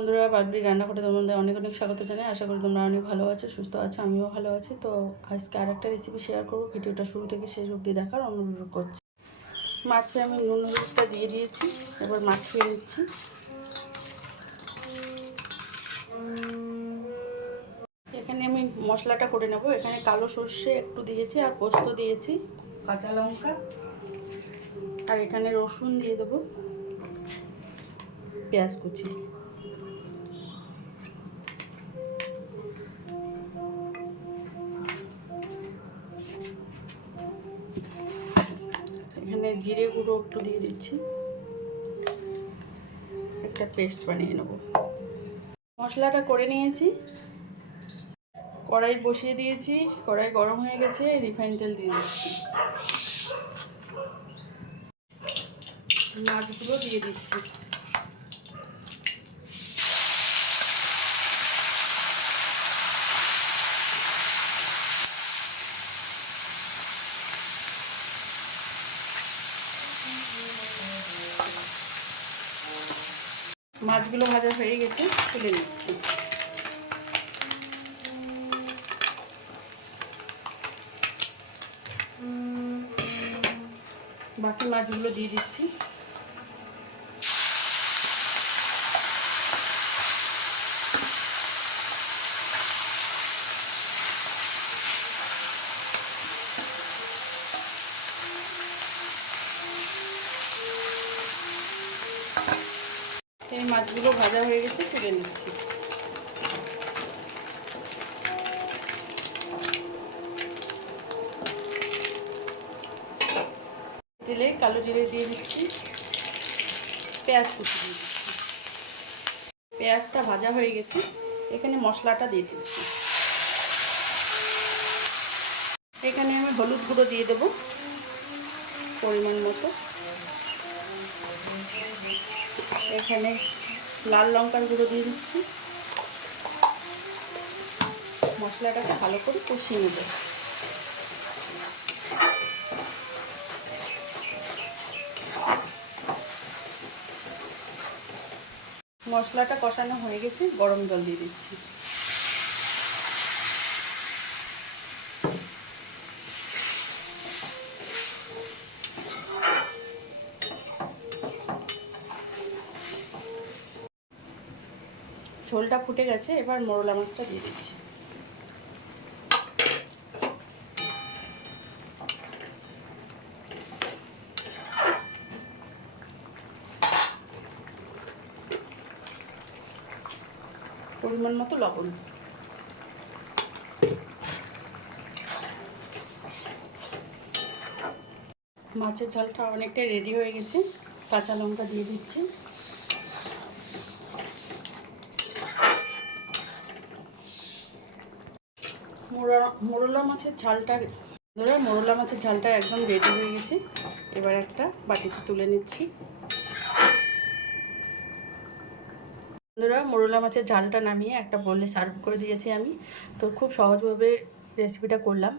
বন্ধুরা, বাবলি রান্না করে তোমাদের অনেক অনেক স্বাগত জানাই। আশা করি তোমরা অনেক ভালো আছো, সুস্থ আছো, আমিও ভালো আছি। তো আজকে আর একটা রেসিপি শেয়ার করবো। ভিডিওটা শুরু থেকে শেষ অবধি দেখার অনুরোধ করছি। মাছে আমি নুন হলুদটা দিয়ে দিয়েছি, এবার মাখিয়ে নিচ্ছি। এখানে আমি মশলাটা করে নেব। এখানে কালো সর্ষে একটু দিয়েছি, আর পোস্ত দিয়েছি, কাঁচা লঙ্কা, আর এখানে রসুন দিয়ে দেবো, পেঁয়াজ কুচি। এখানে জিরে গুঁড়ো একটু দিয়ে দিচ্ছি, একটা পেস্ট বানিয়ে নেব। মশলাটা করে নিয়েছি, কড়াই বসিয়ে দিয়েছি, কড়াই গরম হয়ে গেছে, রিফাইন তেল দিয়ে দিচ্ছি, মাছগুলো দিয়ে দিচ্ছি। মাছগুলো ভাজা হয়ে গেছে, তুলে নিচ্ছি। বাকি মাছগুলো দিয়ে দিচ্ছি। এই মাছগুলো ভাজা হয়ে গেছে, তুলে নিচ্ছি। তেলে কালো জিরে দিয়ে দিচ্ছি, পেঁয়াজ কুচি দিয়ে দিচ্ছি। পেঁয়াজটা ভাজা হয়ে গেছে, এখানে মশলাটা দিয়ে দিচ্ছি। এখানে আমি হলুদ গুঁড়ো দিয়ে দেবো পরিমাণ মতো। এখানে লাল লঙ্কার গুঁড়ো দিয়ে দিচ্ছি। মশলাটাকে ভালো করে কষিয়ে নেব। মশলাটা কষানো হয়ে গেছে, গরম জল দিয়ে দিচ্ছি। ঝোলটা ফুটে গেছে, এবার মোরলা মাছটা দিয়ে দিচ্ছি। পরিমাণ মতো লবণ। মাছের ঝালটা অনেকটাই রেডি হয়ে গেছে, কাঁচা লঙ্কা দিয়ে দিচ্ছি। মোরলা মাছের ঝালটা একদম রেডি হয়ে গেছে। এবার একটা বাটিতে তুলে নিচ্ছি। মোরলা মাছের ঝালটা নামিয়ে একটা বলে সার্ভ করে দিয়েছি আমি। তো খুব সহজভাবে রেসিপিটা করলাম।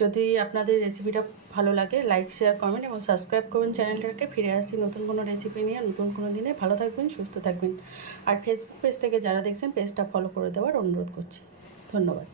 যদি আপনাদের রেসিপিটা ভালো লাগে, লাইক, শেয়ার, কমেন্ট এবং সাবস্ক্রাইব করবেন চ্যানেলটাকে। ফিরে আসছি নতুন কোনো রেসিপি নিয়ে, নতুন কোনো দিনে। ভালো থাকবেন, সুস্থ থাকবেন। আর ফেসবুক পেজ থেকে যারা দেখছেন, পেজটা ফলো করে দেওয়ার অনুরোধ করছি। ধন্যবাদ।